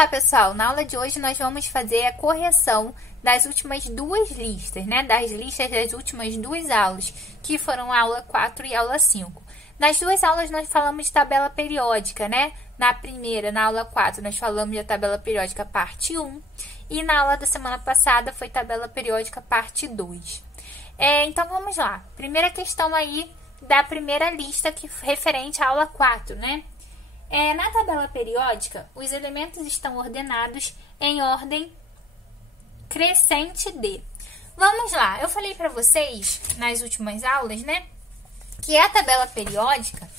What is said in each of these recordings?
Olá, pessoal! Na aula de hoje nós vamos fazer a correção das últimas duas listas, né? Das listas das últimas duas aulas, que foram a aula 4 e a aula 5. Nas duas aulas nós falamos de tabela periódica, né? Na primeira, na aula 4, nós falamos da tabela periódica parte 1. E na aula da semana passada foi tabela periódica parte 2. Então, vamos lá. Primeira questão aí da primeira lista, que referente à aula 4, né? Na tabela periódica, os elementos estão ordenados em ordem crescente de. Vamos lá, eu falei para vocês nas últimas aulas, né, que a tabela periódica,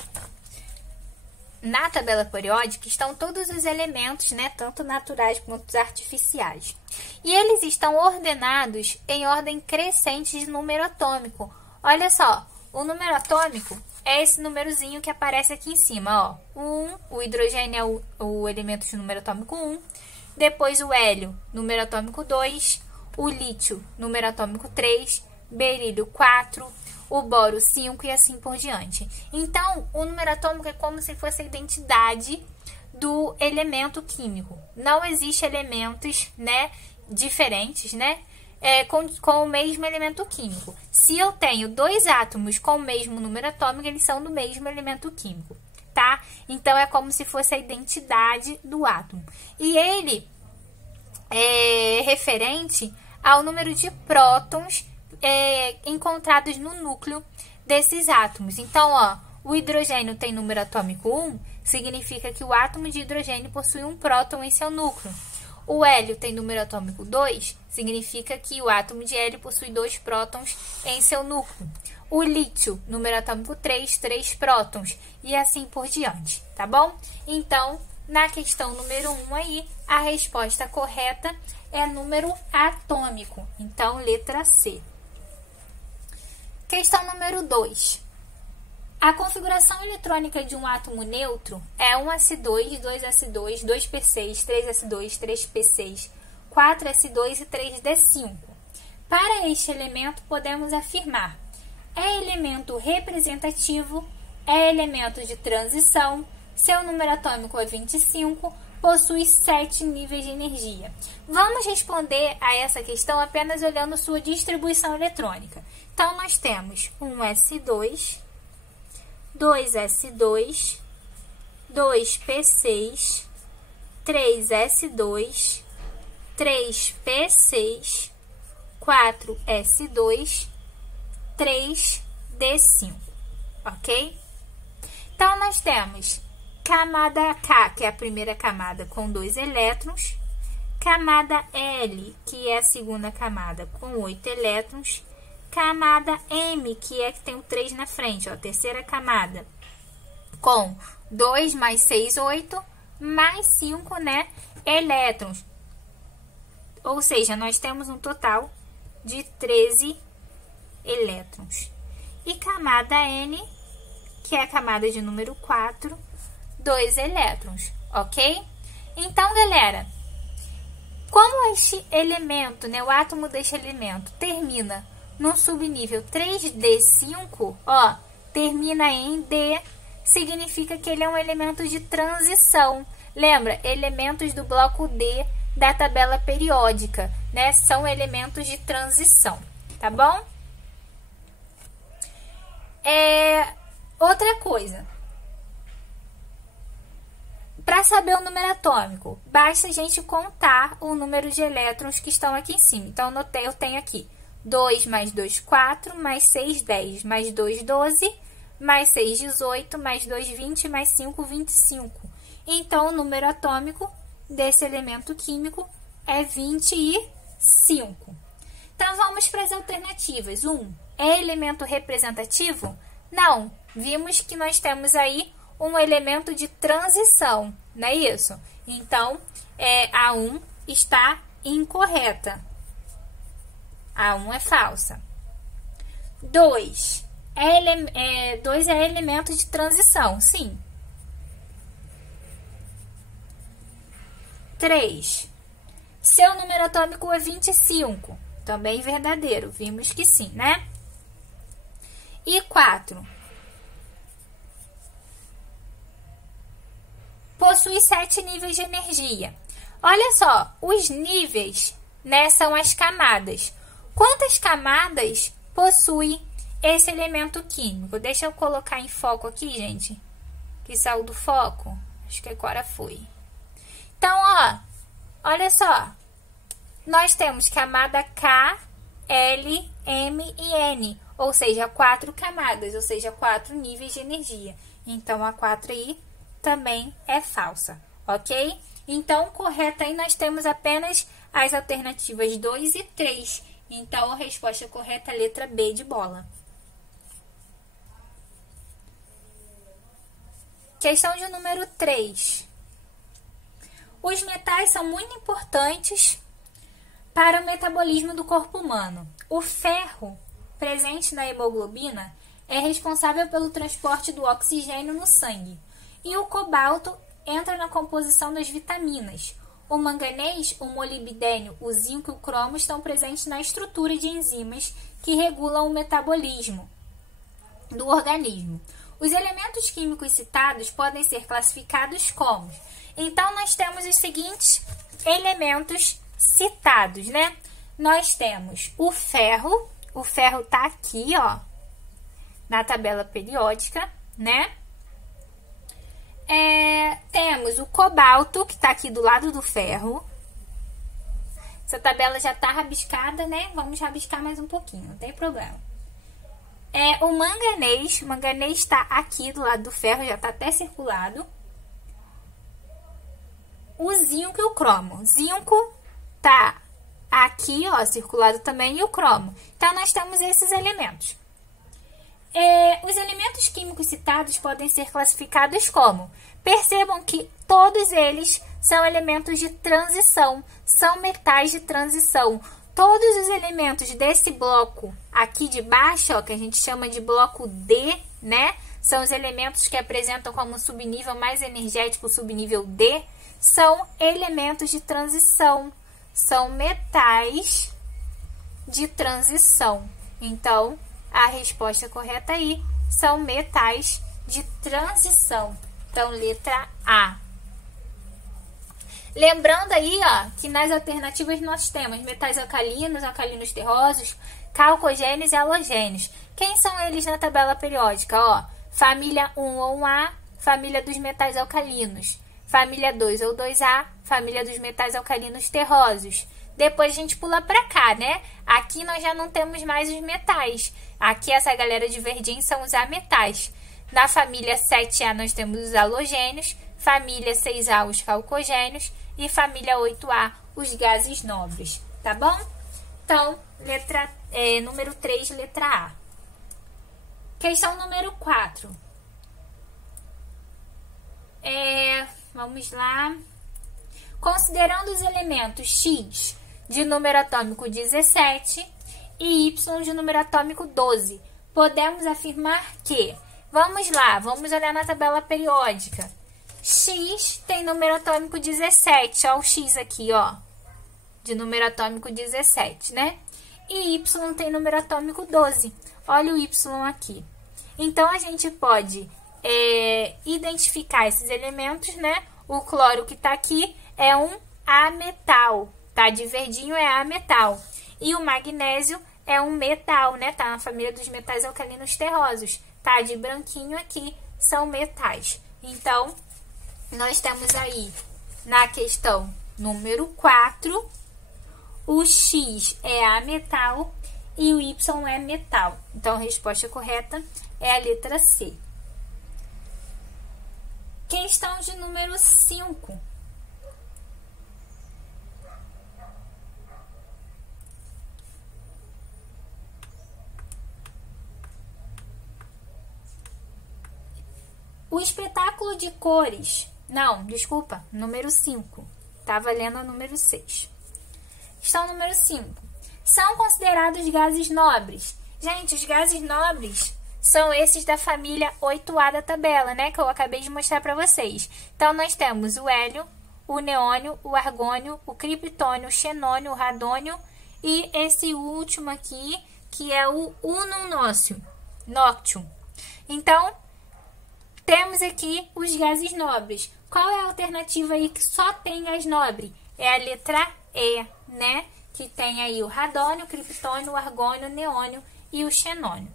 na tabela periódica estão todos os elementos, né, tanto naturais quanto artificiais. E eles estão ordenados em ordem crescente de número atômico. Olha só, o número atômico é esse númerozinho que aparece aqui em cima, ó. O hidrogênio é o elemento de número atômico 1, depois o hélio, número atômico 2, o lítio, número atômico 3, berílio 4, o boro 5 e assim por diante. Então, o número atômico é como se fosse a identidade do elemento químico. Não existe elementos, né, diferentes, né? Com o mesmo elemento químico. Se eu tenho dois átomos com o mesmo número atômico, eles são do mesmo elemento químico, tá? Então, é como se fosse a identidade do átomo. E ele é referente ao número de prótons encontrados no núcleo desses átomos. Então, ó, o hidrogênio tem número atômico 1, significa que o átomo de hidrogênio possui um próton em seu núcleo. O hélio tem número atômico 2, significa que o átomo de hélio possui 2 prótons em seu núcleo. O lítio, número atômico 3, 3 prótons, e assim por diante, tá bom? Então, na questão número 1 aí, a resposta correta é número atômico. Então, letra C. Questão número 2. A configuração eletrônica de um átomo neutro é 1s2, 2s2, 2p6, 3s2, 3p6, 4s2 e 3d5. Para este elemento, podemos afirmar: é elemento representativo, é elemento de transição, seu número atômico é 25, possui 7 níveis de energia. Vamos responder a essa questão apenas olhando sua distribuição eletrônica. Então, nós temos 1s2, 2s2, 2p6, 3s2, 3p6, 4s2, 3d5, ok? Então, nós temos camada K, que é a primeira camada, com 2 elétrons, camada L, que é a segunda camada, com 8 elétrons, camada M, que é que tem o 3 na frente, ó, terceira camada, com 2 mais 6, 8, mais 5, né, elétrons. Ou seja, nós temos um total de 13 elétrons. E camada N, que é a camada de número 4, 2 elétrons, ok? Então, galera, como este elemento, né, o átomo deste elemento termina no subnível 3d5, ó, termina em D, significa que ele é um elemento de transição. Lembra? Elementos do bloco D da tabela periódica, né? São elementos de transição, tá bom? Outra coisa. Para saber o número atômico, basta a gente contar o número de elétrons que estão aqui em cima. Então, eu tenho aqui 2 mais 2, 4, mais 6, 10, mais 2, 12, mais 6, 18, mais 2, 20, mais 5, 25. Então, o número atômico desse elemento químico é 25. Então, vamos para as alternativas. 1. É elemento representativo? Não. Vimos que nós temos aí um elemento de transição, não é isso? Então, a 1 está incorreta. A 1 é falsa. 2. 2 é elemento de transição, sim. 3. Seu número atômico é 25. Também verdadeiro. Vimos que sim, né? E 4. Possui 7 níveis de energia. Olha só, os níveis, né, são as camadas. Quantas camadas possui esse elemento químico? Deixa eu colocar em foco aqui, gente, que saiu do foco. Acho que agora foi. Então, ó, olha só. Nós temos camada K, L, M e N, ou seja, 4 camadas, ou seja, 4 níveis de energia. Então, a 4 aí também é falsa, ok? Então, correta aí, nós temos apenas as alternativas 2 e 3. Então, a resposta correta é a letra B de bola. Questão de número 3. Os metais são muito importantes para o metabolismo do corpo humano. O ferro, presente na hemoglobina, é responsável pelo transporte do oxigênio no sangue. E o cobalto entra na composição das vitaminas. O manganês, o molibdênio, o zinco e o cromo estão presentes na estrutura de enzimas que regulam o metabolismo do organismo. Os elementos químicos citados podem ser classificados como... Então, nós temos os seguintes elementos citados, né? Nós temos o ferro tá aqui, ó, na tabela periódica, né? Temos o cobalto, que tá aqui do lado do ferro. Essa tabela já tá rabiscada, né? Vamos rabiscar mais um pouquinho, não tem problema. O manganês tá aqui do lado do ferro, já tá até circulado. O zinco e o cromo. Zinco tá aqui, ó, circulado também, e o cromo. Então, nós temos esses elementos. Os elementos químicos citados podem ser classificados como... Percebam que todos eles são elementos de transição, são metais de transição. Todos os elementos desse bloco aqui de baixo, ó, que a gente chama de bloco D, né? São os elementos que apresentam como subnível mais energético, subnível D, são elementos de transição, são metais de transição. Então, a resposta correta aí são metais de transição. Então, letra A. Lembrando aí, ó, que nas alternativas nós temos metais alcalinos, alcalinos terrosos, calcogênios e halogênios. Quem são eles na tabela periódica? Ó, família 1 ou 1A, família dos metais alcalinos. Família 2 ou 2A, família dos metais alcalinos terrosos. Depois a gente pula pra cá, né? Aqui nós já não temos mais os metais. Aqui essa galera de verdinho são os ametais. Na família 7A nós temos os halogênios, família 6A os calcogênios e família 8A os gases nobres, tá bom? Então, número 3, letra A. Questão número 4. Vamos lá. Considerando os elementos X de número atômico 17 e Y de número atômico 12, podemos afirmar que... Vamos lá, vamos olhar na tabela periódica. X tem número atômico 17, ó, o X aqui, ó, de número atômico 17, né? E Y tem número atômico 12, olha o Y aqui. Então, a gente pode identificar esses elementos, né? O cloro que tá aqui é um ametal, tá? De verdinho é ametal. E o magnésio é um metal, né? Tá na família dos metais alcalinos terrosos. Tá? De branquinho aqui são metais. Então, nós temos aí na questão número 4, o X é ametal e o Y é metal. Então, a resposta correta é a letra C. Questão de número 5. O espetáculo de cores... Não, desculpa, número 5. Estava lendo a número 6. Questão número 5. São considerados gases nobres. Gente, os gases nobres são esses da família 8A da tabela, né? Que eu acabei de mostrar para vocês. Então, nós temos o hélio, o neônio, o argônio, o criptônio, o xenônio, o radônio e esse último aqui, que é o unonócio, nóctio. Então, temos aqui os gases nobres. Qual é a alternativa aí que só tem gás nobre? é a letra E, né? Que tem aí o radônio, o criptônio, o argônio, o neônio e o xenônio.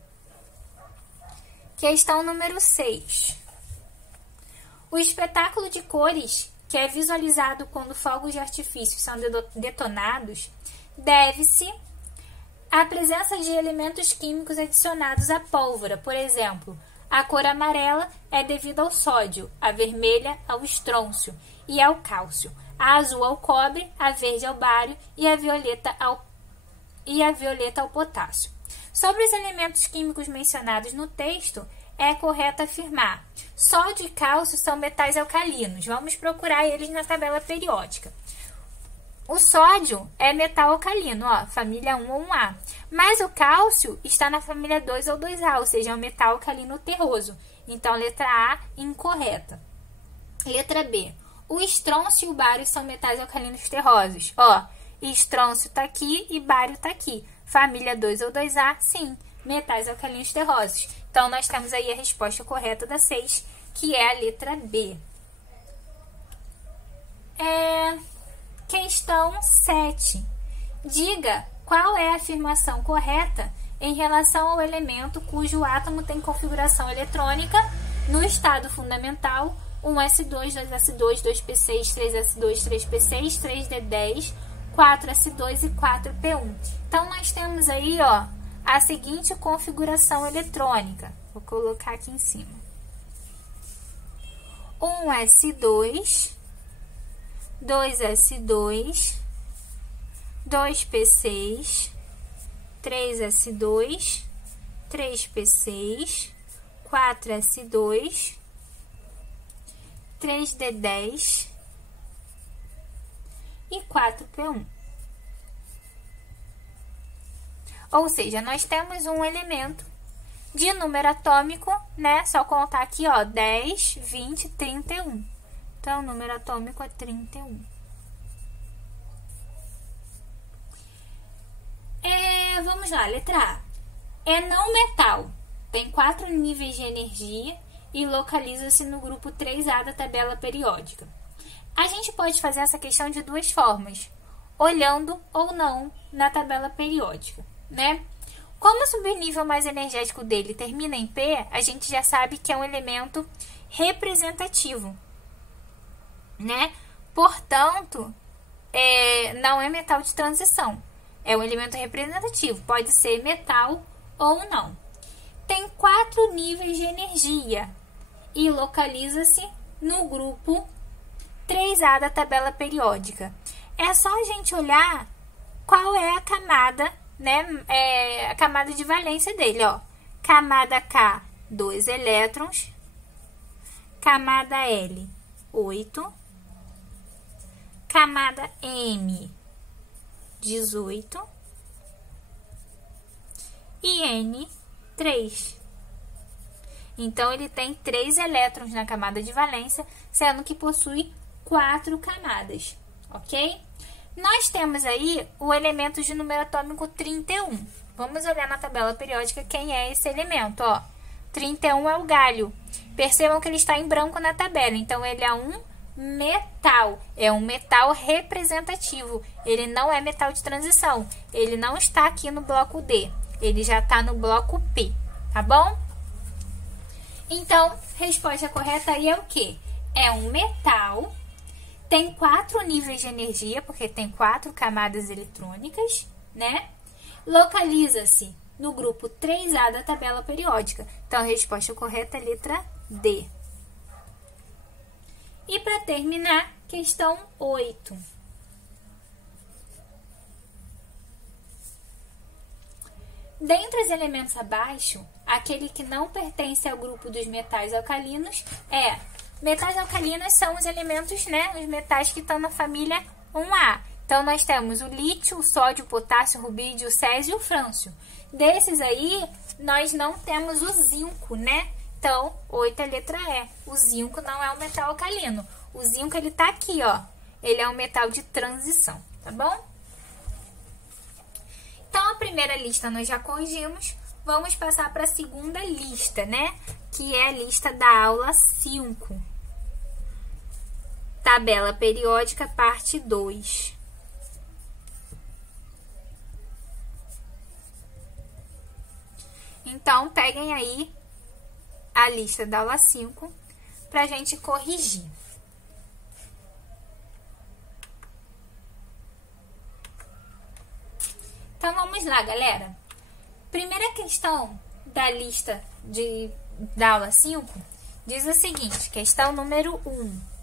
Questão número 6. O espetáculo de cores, que é visualizado quando fogos de artifício são detonados, deve-se à presença de elementos químicos adicionados à pólvora. Por exemplo, a cor amarela é devido ao sódio, a vermelha ao estrôncio e ao cálcio, a azul ao cobre, a verde ao bário e a violeta ao potássio. Sobre os elementos químicos mencionados no texto, é correto afirmar: sódio e cálcio são metais alcalinos. Vamos procurar eles na tabela periódica. O sódio é metal alcalino, ó, família 1 ou 1A. Mas o cálcio está na família 2 ou 2A, ou seja, é um metal alcalino terroso. Então, letra A, incorreta. Letra B. O estrôncio e o bário são metais alcalinos terrosos. Ó, estrôncio está aqui e bário está aqui. Família 2 ou 2A, sim, metais alcalinos terrosos. Então, nós temos aí a resposta correta da 6, que é a letra B. Questão 7. Diga qual é a afirmação correta em relação ao elemento cujo átomo tem configuração eletrônica no estado fundamental 1s2, 2s2, 2p6, 3s2, 3p6, 3d10, 4s2 e 4p1. Então, nós temos aí, ó, a seguinte configuração eletrônica. Vou colocar aqui em cima. 1s2, 2s2, 2p6, 3s2, 3p6, 4s2, 3d10 e 4p1. Ou seja, nós temos um elemento de número atômico, né? Só contar aqui, ó, 10, 20, 31. Então, o número atômico é 31. Vamos lá, letra A. É não metal. Tem 4 níveis de energia e localiza-se no grupo 3A da tabela periódica. A gente pode fazer essa questão de duas formas, olhando ou não na tabela periódica, né? Como o subnível mais energético dele termina em P, a gente já sabe que é um elemento representativo, né? Portanto, não é metal de transição. É um elemento representativo. Pode ser metal ou não. Tem 4 níveis de energia e localiza-se no grupo 3A da tabela periódica. É só a gente olhar qual é a camada, né? A camada de valência dele, ó. Camada K, 2 elétrons. Camada L, 8. Camada M, 18. E N, 3. Então, ele tem 3 elétrons na camada de valência, sendo que possui 4 camadas, ok? Nós temos aí o elemento de número atômico 31. Vamos olhar na tabela periódica quem é esse elemento, ó. 31 é o galho. Percebam que ele está em branco na tabela, então ele é um metal. É um metal representativo. Ele não é metal de transição. Ele não está aqui no bloco D. Ele já está no bloco P, tá bom? Então, resposta correta aí é o quê? É um metal, tem 4 níveis de energia, porque tem 4 camadas eletrônicas, né? Localiza-se no grupo 3A da tabela periódica. Então, a resposta correta é a letra D. E para terminar, questão 8. Dentre os elementos abaixo, aquele que não pertence ao grupo dos metais alcalinos é... Metais alcalinos são os elementos, né? Os metais que estão na família 1A. Então, nós temos o lítio, o sódio, o potássio, o rubídio, o césio e o frâncio. Desses aí, nós não temos o zinco, né? Então, 8 é a letra E. O zinco não é um metal alcalino. O zinco, ele tá aqui, ó. Ele é um metal de transição, tá bom? Então, a primeira lista nós já corrigimos. Vamos passar para a segunda lista, né? Que é a lista da aula 5. tabela periódica, parte 2. Então, peguem aí a lista da aula 5 para a gente corrigir. Então, vamos lá, galera. Primeira questão da lista da aula 5 diz o seguinte, questão número 1.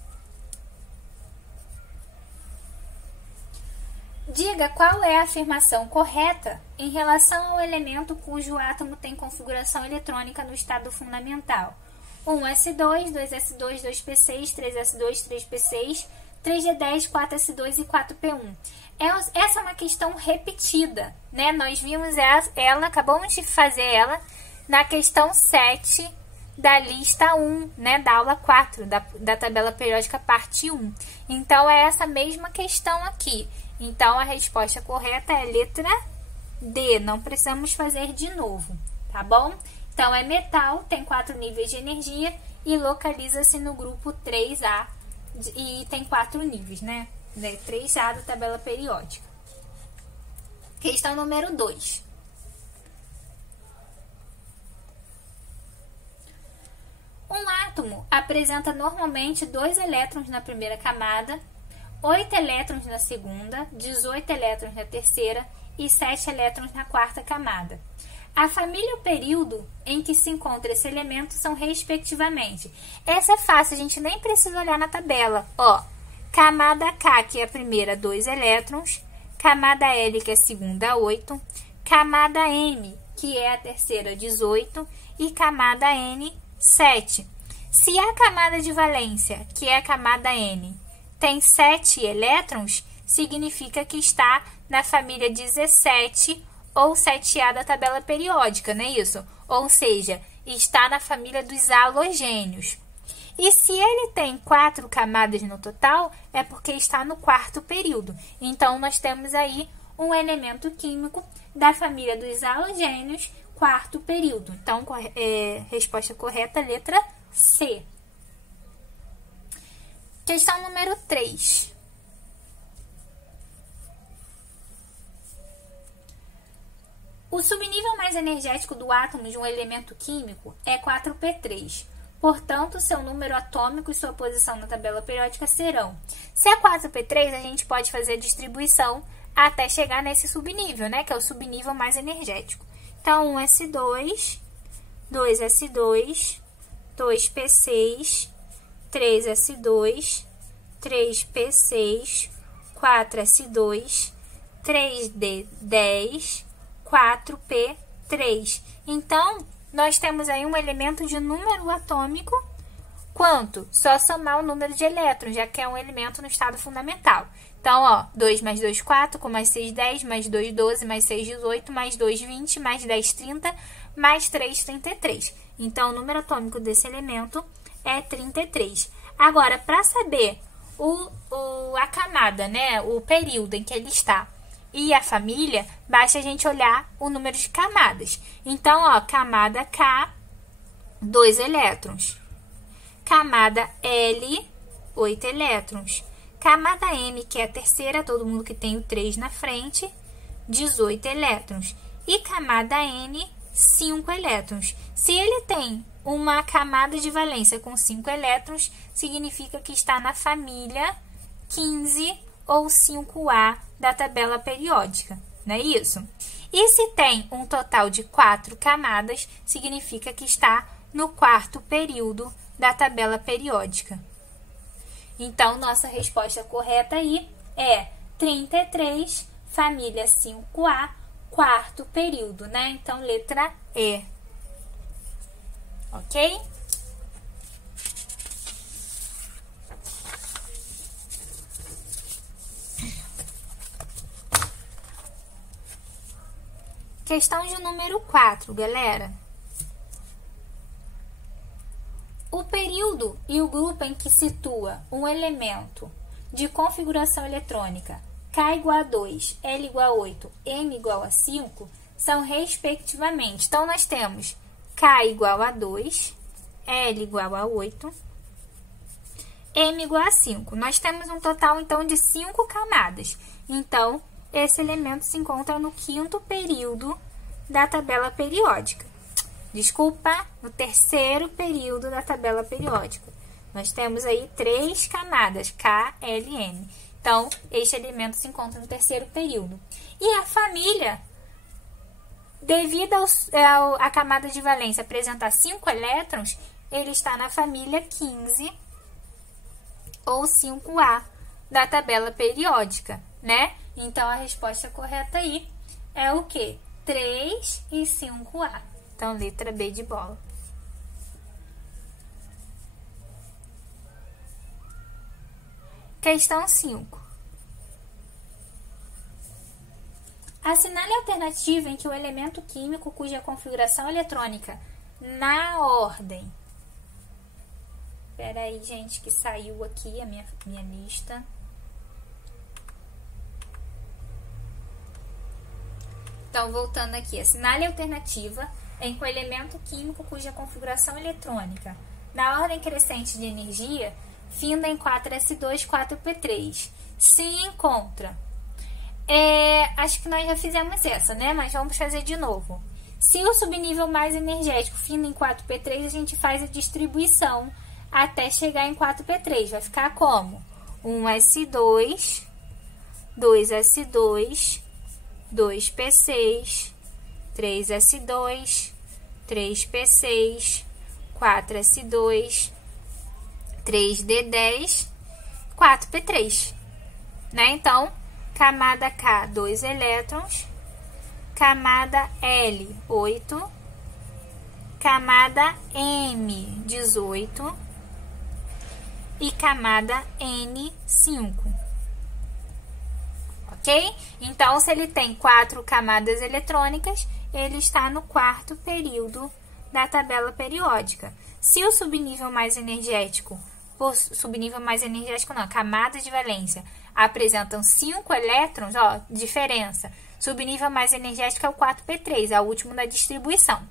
Diga qual é a afirmação correta em relação ao elemento cujo átomo tem configuração eletrônica no estado fundamental. 1s2, 2s2, 2p6, 3s2, 3p6, 3d10, 4s2 e 4p1. Essa é uma questão repetida, né? Nós vimos ela, acabamos de fazer ela na questão 7 da lista 1, né? Da aula 4, da tabela periódica parte 1. Então, é essa mesma questão aqui. Então, a resposta correta é a letra D. Não precisamos fazer de novo, tá bom? Então, é metal, tem 4 níveis de energia e localiza-se no grupo 3A e tem 4 níveis, né? 3A da tabela periódica. Questão número 2. Um átomo apresenta normalmente 2 elétrons na primeira camada, 8 elétrons na segunda, 18 elétrons na terceira e 7 elétrons na quarta camada. A família e o período em que se encontra esse elemento são respectivamente. Essa é fácil, a gente nem precisa olhar na tabela. Ó, camada K, que é a primeira, 2 elétrons, camada L, que é a segunda, 8, camada M, que é a terceira, 18, e camada N, 7. Se a camada de valência, que é a camada N, tem 7 elétrons, significa que está na família 17 ou 7A da tabela periódica, não é isso? Ou seja, está na família dos halogênios. E se ele tem 4 camadas no total, é porque está no quarto período. Então, nós temos aí um elemento químico da família dos halogênios, quarto período. Então, resposta correta, letra C. Questão número 3. O subnível mais energético do átomo de um elemento químico é 4p3. Portanto, seu número atômico e sua posição na tabela periódica serão. Se é 4p3, a gente pode fazer a distribuição até chegar nesse subnível, né? Que é o subnível mais energético. Então, 1s2, 2s2, 2p6, 3s2, 3p6, 4s2, 3d10, 4p3. Então, nós temos aí um elemento de número atômico, quanto? Só somar o número de elétrons, já que é um elemento no estado fundamental. Então, ó, 2 mais 2, 4, com mais 6, 10, mais 2, 12, mais 6, 18, mais 2, 20, mais 10, 30, mais 3, 33. Então, o número atômico desse elemento é 33. Agora, para saber a camada, né, o período em que ele está e a família, basta a gente olhar o número de camadas. Então, ó, camada K, 2 elétrons. Camada L, 8 elétrons. Camada M, que é a terceira, todo mundo que tem o 3 na frente, 18 elétrons. E camada N, 5 elétrons. Se ele tem uma camada de valência com 5 elétrons, significa que está na família 15 ou 5A da tabela periódica, não é isso? E se tem um total de 4 camadas, significa que está no quarto período da tabela periódica. Então, nossa resposta correta aí é 33, família 5A, quarto período, né? Então, letra E. Ok? Questão de número 4, galera. O período e o grupo em que situa um elemento de configuração eletrônica K igual a 2, L igual a 8, M igual a 5 são respectivamente. Então, nós temos K igual a 2, L igual a 8, M igual a 5. Nós temos um total, então, de 5 camadas. Então, esse elemento se encontra no 5º período da tabela periódica. Desculpa, no 3º período da tabela periódica. Nós temos aí 3 camadas, K, L, M. Então, este elemento se encontra no 3º período. E a família, devido à camada de valência apresentar 5 elétrons, ele está na família 15 ou 5A da tabela periódica, né? Então, a resposta correta aí é o quê? 3 e 5A. Então, letra B de bola. Questão 5. Assinale a alternativa em que o elemento químico cuja configuração eletrônica na ordem... Espera aí, gente, que saiu aqui a minha lista. Então, voltando aqui. Assinale a alternativa em que o elemento químico cuja configuração eletrônica na ordem crescente de energia finda em 4s2, 4p3. Se encontra... acho que nós já fizemos essa, né? Mas vamos fazer de novo. Se o subnível mais energético finda em 4p3, a gente faz a distribuição até chegar em 4p3. Vai ficar como? 1s2, 2s2, 2p6, 3s2, 3p6, 4s2, 3d10, 4p3, né? Então, camada K, 2 elétrons, camada L, 8, camada M, 18 e camada N, 5. Ok? Então, se ele tem 4 camadas eletrônicas, ele está no 4º período da tabela periódica. Se o subnível mais energético, camadas de valência, apresentam 5 elétrons, ó, diferença. Subnível mais energético é o 4p3, é o último da distribuição.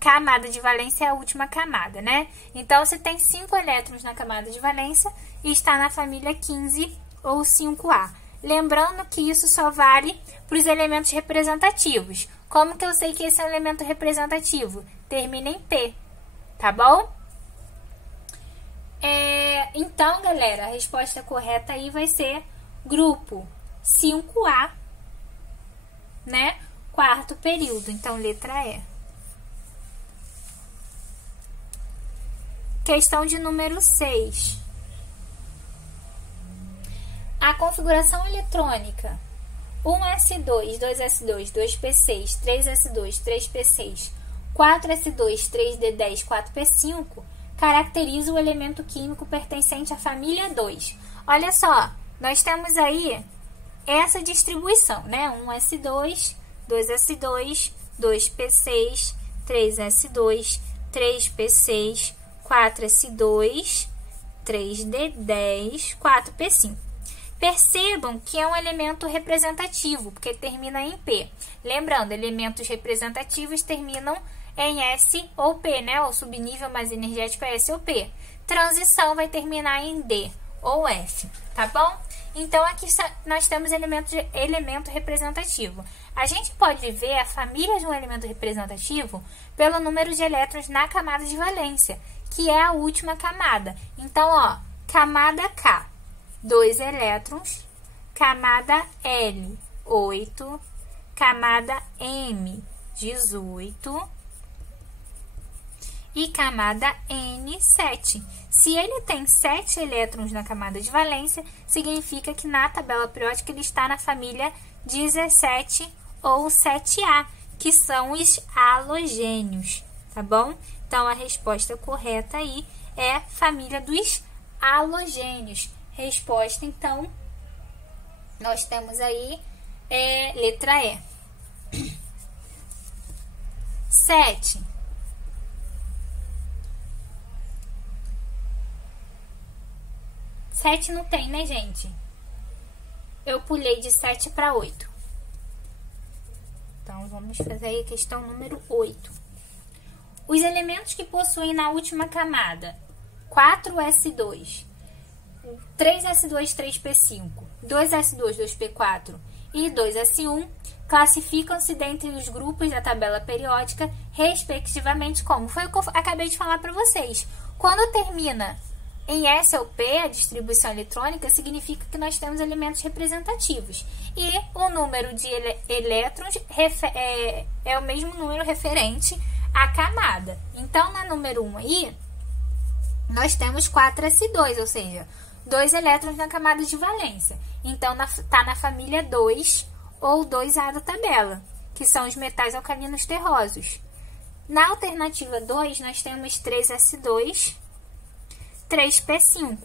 Camada de valência é a última camada, né? Então, se tem 5 elétrons na camada de valência, está na família 15 ou 5A. Lembrando que isso só vale para os elementos representativos. Como que eu sei que esse é um elemento representativo? Termina em P, tá bom? Então, galera, a resposta correta aí vai ser grupo 5A, né? 4º período. Então, letra E. Questão de número 6. A configuração eletrônica 1s2, 2s2, 2p6, 3s2, 3p6, 4s2, 3d10, 4p5 caracteriza o elemento químico pertencente à família 2. Olha só, nós temos aí essa distribuição, né? 1s2, 2s2, 2p6, 3s2, 3p6, 4s2, 3d10, 4p5. Percebam que é um elemento representativo, porque termina em P. Lembrando, elementos representativos terminam em S ou P, né? O subnível mais energético é S ou P. Transição vai terminar em D ou F, tá bom? Então, aqui nós temos elemento representativo. A gente pode ver a família de um elemento representativo pelo número de elétrons na camada de valência, que é a última camada. Então, ó, camada K, 2 elétrons, camada L, 8, camada M, 18 e camada N, 7. Se ele tem 7 elétrons na camada de valência, significa que na tabela periódica ele está na família 17 ou 7A, que são os halogênios, tá bom? Então, a resposta correta aí é família dos halogênios. Resposta, então, nós temos aí letra E. 7. Sete não tem, né, gente? Eu pulei de 7 para 8. Então, vamos fazer aí a questão número 8. Os elementos que possuem na última camada 4s2, 3s2, 3p5, 2s2, 2p4 e 2s1 classificam-se dentre os grupos da tabela periódica, respectivamente, como foi o que eu acabei de falar para vocês. Quando termina em S ou P, a distribuição eletrônica, significa que nós temos elementos representativos. E o número de elétrons é o mesmo número referente à camada. Então, na número 1 aí, nós temos 4s2, ou seja, 2 elétrons na camada de valência. Então, está na família 2 ou 2A da tabela, que são os metais alcalinos terrosos. Na alternativa 2, nós temos 3s2, 3p5,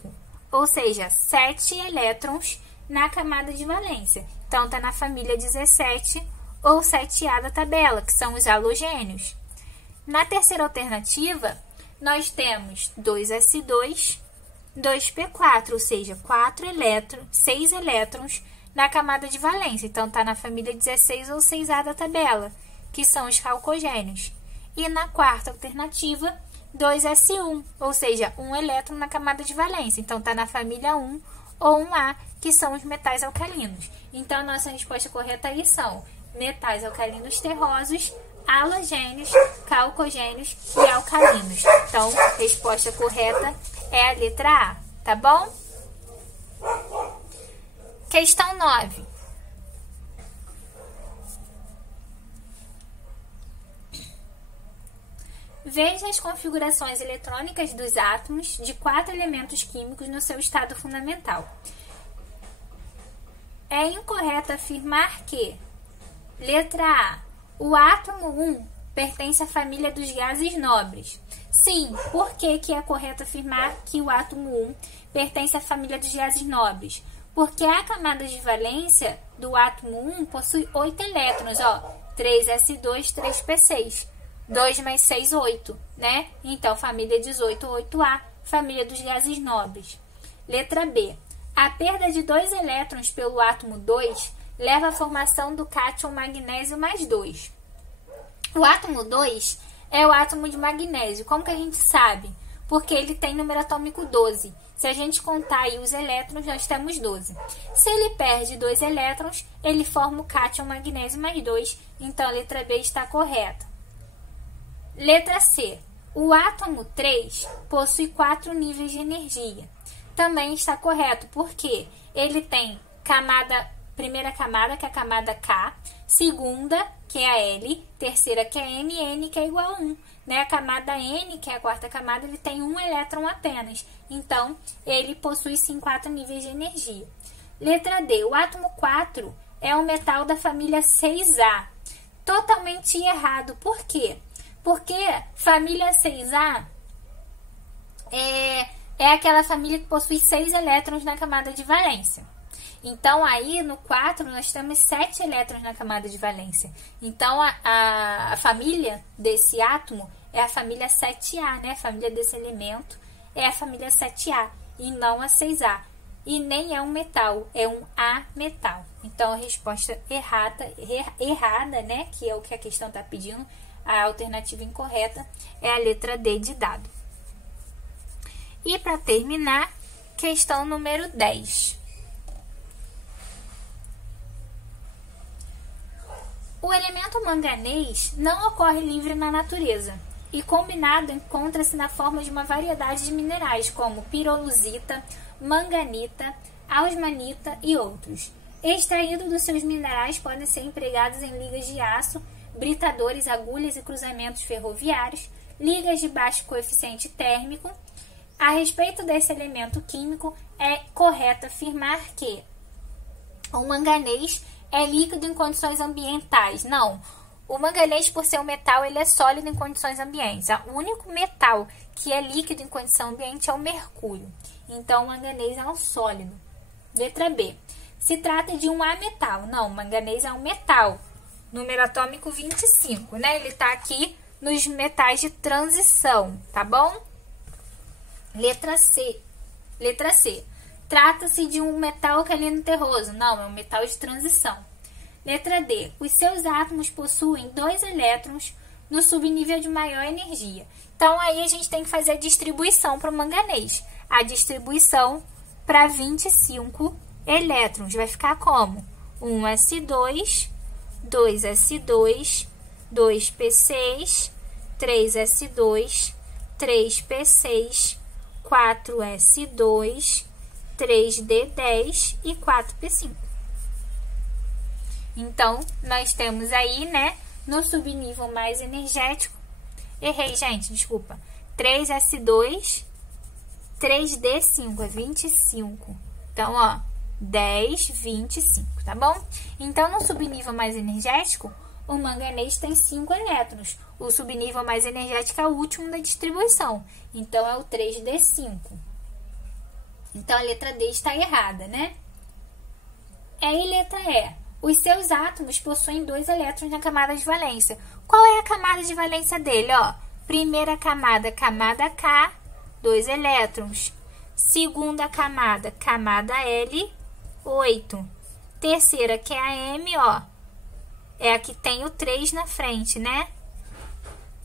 ou seja, 7 elétrons na camada de valência. Então, está na família 17 ou 7A da tabela, que são os halogênios. Na terceira alternativa, nós temos 2s2, 2p4, ou seja, 6 elétrons na camada de valência. Então, está na família 16 ou 6A da tabela, que são os chalcogênios. E na quarta alternativa, 2s1, ou seja, 1 elétron na camada de valência. Então, está na família 1 ou 1A, que são os metais alcalinos. Então, a nossa resposta correta aí são metais alcalinos terrosos, halogênios, calcogênios e alcalinos. Então, a resposta correta é a letra A, tá bom? Questão 9. Veja as configurações eletrônicas dos átomos de 4 elementos químicos no seu estado fundamental. É incorreto afirmar que, letra A, o átomo 1 pertence à família dos gases nobres. Sim, por que é correto afirmar que o átomo 1 pertence à família dos gases nobres? Porque a camada de valência do átomo 1 possui 8 elétrons, 3s2, 3p6. 2 mais 6, 8, né? Então, família 18, 8A, família dos gases nobres. Letra B. A perda de 2 elétrons pelo átomo 2 leva à formação do cátion magnésio mais 2. O átomo 2 é o átomo de magnésio. Como que a gente sabe? Porque ele tem número atômico 12. Se a gente contar aí os elétrons, nós temos 12. Se ele perde 2 elétrons, ele forma o cátion magnésio mais 2. Então, a letra B está correta. Letra C. O átomo 3 possui 4 níveis de energia. Também está correto, porque ele tem primeira camada, que é a camada K, segunda, que é a L, terceira, que é M, e N, que é igual a 1. Né? A camada N, que é a quarta camada, ele tem 1 elétron apenas. Então, ele possui, sim, 4 níveis de energia. Letra D. O átomo 4 é um metal da família 6A. Totalmente errado. Por quê? Porque família 6A é aquela família que possui 6 elétrons na camada de valência. Então, aí no 4 nós temos 7 elétrons na camada de valência. Então, a família desse átomo é a família 7A, né? A família desse elemento é a família 7A e não a 6A. E nem é um metal, é um ametal. Então, a resposta errada, né? Que é o que a questão está pedindo. A alternativa incorreta é a letra D de dado. E para terminar, questão número 10. O elemento manganês não ocorre livre na natureza e combinado encontra-se na forma de uma variedade de minerais como pirolusita, manganita, ausmanita e outros. Extraídos dos seus minerais podem ser empregados em ligas de aço, britadores, agulhas e cruzamentos ferroviários, ligas de baixo coeficiente térmico. A respeito desse elemento químico, é correto afirmar que o manganês é líquido em condições ambientais. Não, o manganês, por ser um metal, ele é sólido em condições ambientes. O único metal que é líquido em condição ambiente é o mercúrio. Então, o manganês é um sólido. Letra B. Se trata de um ametal. Não, o manganês é um metal. Número atômico 25, né? Ele está aqui nos metais de transição, tá bom? Letra C. Letra C. Trata-se de um metal alcalino terroso. Não, é um metal de transição. Letra D. Os seus átomos possuem 2 elétrons no subnível de maior energia. Então, aí a gente tem que fazer a distribuição para o manganês. A distribuição para 25 elétrons. Vai ficar como? 1s2, 2s2, 2p6, 3s2, 3p6, 4s2, 3d10 e 4p5. Então, nós temos aí, né, no subnível mais energético, errei, gente, desculpa, 3s2, 3d5, é 25. Então, ó, 10, 25, tá bom? Então, no subnível mais energético, o manganês tem 5 elétrons. O subnível mais energético é o último da distribuição. Então, é o 3d5. Então, a letra D está errada, né? Aí, letra E. Os seus átomos possuem 2 elétrons na camada de valência. Qual é a camada de valência dele? Ó, primeira camada, camada K, 2 elétrons. Segunda camada, camada L, 8. Terceira, que é a M, ó, é a que tem o 3 na frente, né?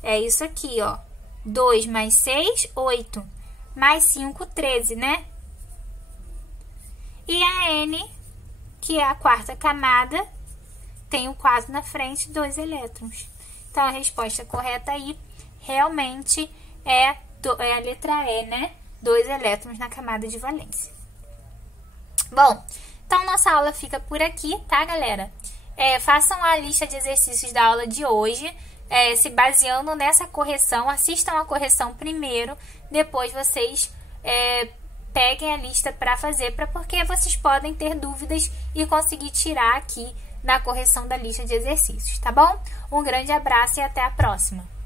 É isso aqui, ó. 2 mais 6, 8. Mais 5, 13, né? E a N, que é a quarta camada, tem o 4 na frente, 2 elétrons. Então, a resposta correta aí realmente é a letra E, né? 2 elétrons na camada de valência. Bom, então nossa aula fica por aqui, tá, galera? Façam a lista de exercícios da aula de hoje, se baseando nessa correção. Assistam a correção primeiro, depois vocês peguem a lista para fazer, porque vocês podem ter dúvidas e conseguir tirar aqui na correção da lista de exercícios, tá bom? Um grande abraço e até a próxima!